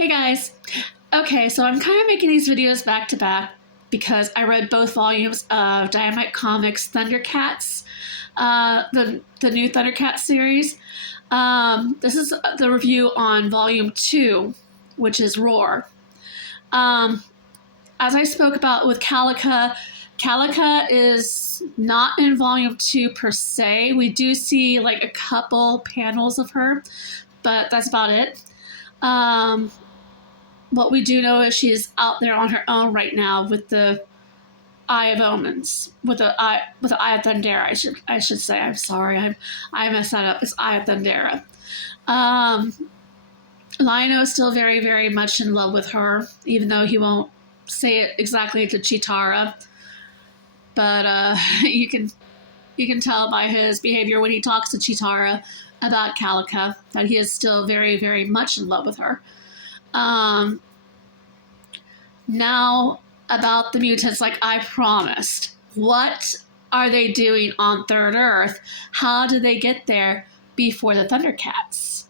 Hey guys. Okay, so I'm kind of making these videos back to back because I read both volumes of Dynamite Comics Thundercats, the new Thundercats series. This is the review on volume 2, which is Roar. Um, as I spoke about with Calica, Calica is not in volume 2 per se. We do see like a couple panels of her, but that's about it. What we do know is she's out there on her own right now with the Eye of Omens, with the Eye of Thundera. I should say. I'm sorry, I messed that up. It's Eye of Thundera. Lionel is still very, very much in love with her, even though he won't say it exactly to Chitara. But you can tell by his behavior when he talks to Chitara about Calica that he is still very, very much in love with her. Now about the mutants, like I promised. What are they doing on Third Earth? How did they get there before the Thundercats?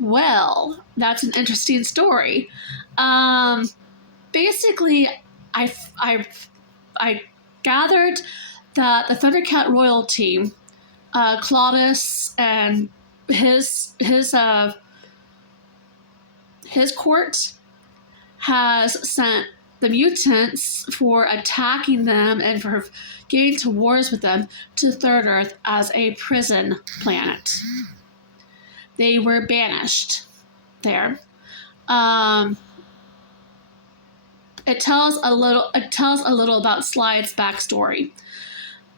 Well, that's an interesting story. Basically, I gathered that the Thundercat royalty, Claudius and his court has sent the mutants for attacking them and for getting to wars with them to Third Earth as a prison planet. They were banished there. It tells a little about Slythe's backstory.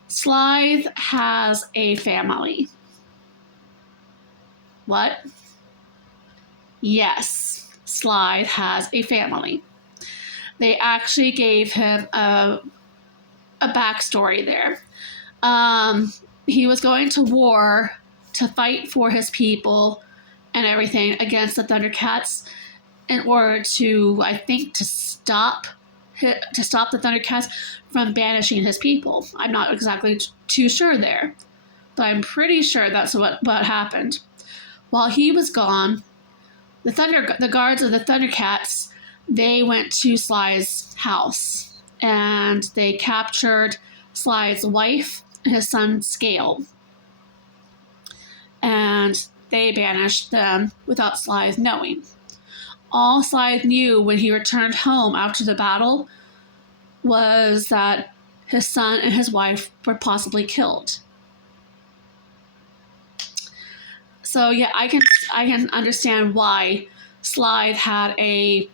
Slythe has a family. What? Yes. Slythe has a family. They actually gave him a backstory there. He was going to war to fight for his people and everything against the Thundercats in order to, I think, to stop the Thundercats from banishing his people. I'm not exactly too sure there, but I'm pretty sure that's what happened. While he was gone, the guards of the Thundercats, they went to Sly's house and they captured Sly's wife and his son Scale. And they banished them without Slythe knowing. All Slythe knew when he returned home after the battle was that his son and his wife were possibly killed. So yeah, I can understand why Slythe had a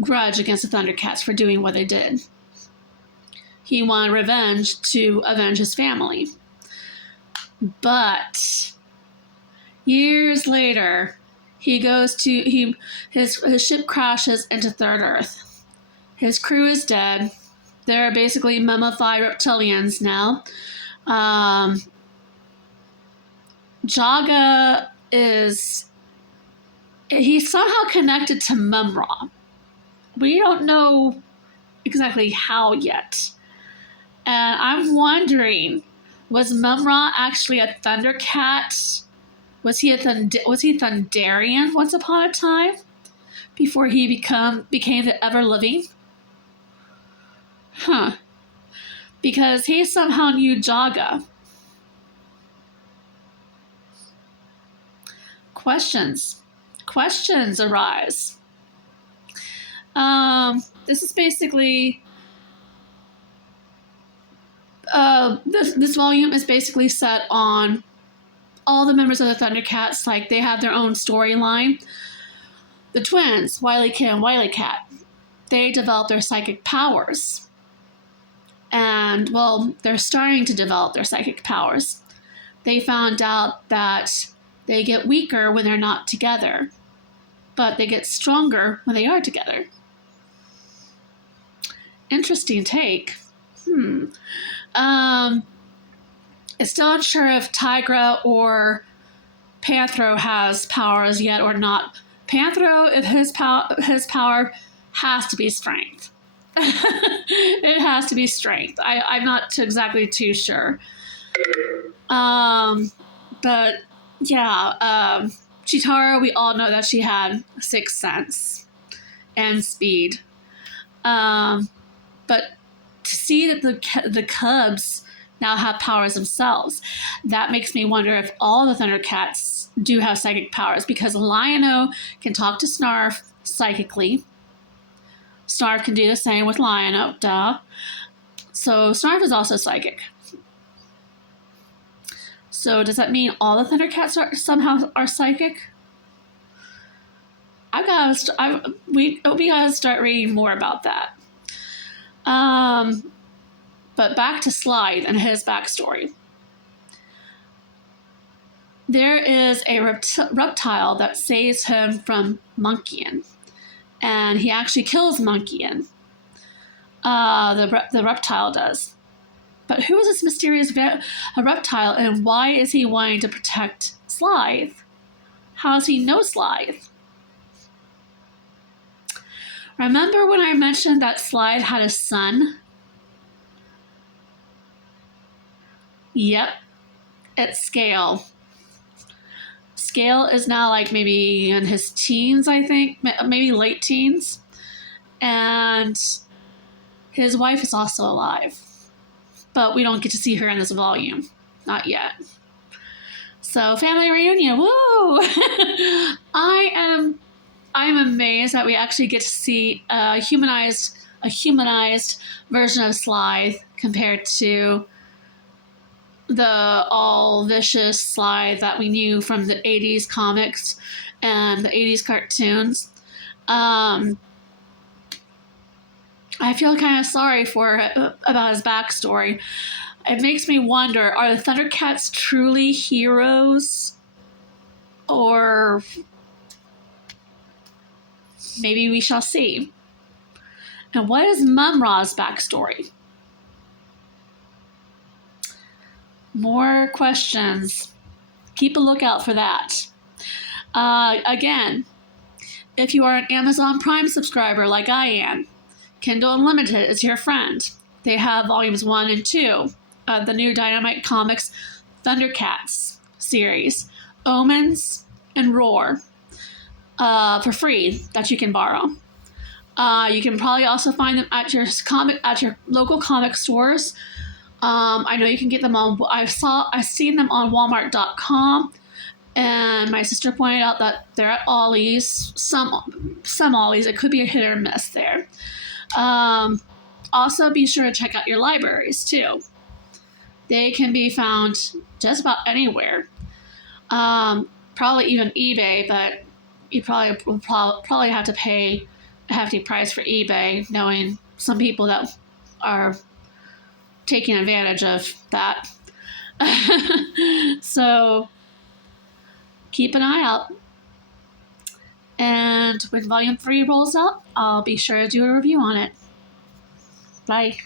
grudge against the Thundercats for doing what they did. He wanted revenge to avenge his family. But years later, his ship crashes into Third Earth. His crew is dead. They're basically mummified reptilians now. Jaga he's somehow connected to Mumra. We don't know exactly how yet. And I'm wondering, was Mumra actually a Thundercat? Was he Thunderian once upon a time? Before he became the ever-living? Huh. Because he somehow knew Jaga. Questions arise. This is basically this volume is basically set on all the members of the Thundercats. Like, they have their own storyline. The twins, Wily Kid and Wily Cat, they develop their psychic powers. And, well, they're starting to develop their psychic powers. They found out that they get weaker when they're not together, but they get stronger when they are together. Interesting take. It's still unsure if Tigra or Panthro has powers yet or not. Panthro, if his power has to be strength. It has to be strength. I'm not exactly too sure. But yeah, Chitara, we all know that she had sixth sense and speed. But to see that the Cubs now have powers themselves, that makes me wonder if all the Thundercats do have psychic powers, because Lion-O can talk to Snarf psychically. Snarf can do the same with Lion-O, duh. So Snarf is also psychic. So does that mean all the Thundercats somehow are psychic? We gotta start reading more about that. But back to Slide and his backstory. There is a reptile that saves him from Monkeyan, and he actually kills Monkeyan. The reptile does. But who is this mysterious reptile, and why is he wanting to protect Slide? How does he know Slide? Remember when I mentioned that Slide had a son? Yep, it's Scale. Scale is now like maybe in his teens, I think, maybe late teens. And his wife is also alive. But we don't get to see her in this volume. Not yet. So, family reunion, woo! I'm amazed that we actually get to see a humanized version of Slide compared to the all vicious Slide that we knew from the 80s comics and the 80s cartoons. I feel kind of sorry about his backstory. It makes me wonder, are the Thundercats truly heroes? Or maybe we shall see. And what is Mum-Ra's backstory? More questions. Keep a lookout for that. Again, if you are an Amazon Prime subscriber like I am, Kindle Unlimited is your friend. They have volumes 1 and 2 of the new Dynamite Comics Thundercats series, Omens and Roar, for free that you can borrow. You can probably also find them at your local comic stores. I know you can get them on. I've seen them on Walmart.com, and my sister pointed out that they're at Ollie's. Some Ollie's. It could be a hit or miss there. Also, be sure to check out your libraries too. They can be found just about anywhere. Probably even eBay, but you probably have to pay a hefty price for eBay, knowing some people that are taking advantage of that. So keep an eye out. And when Volume 3 rolls out, I'll be sure to do a review on it. Bye.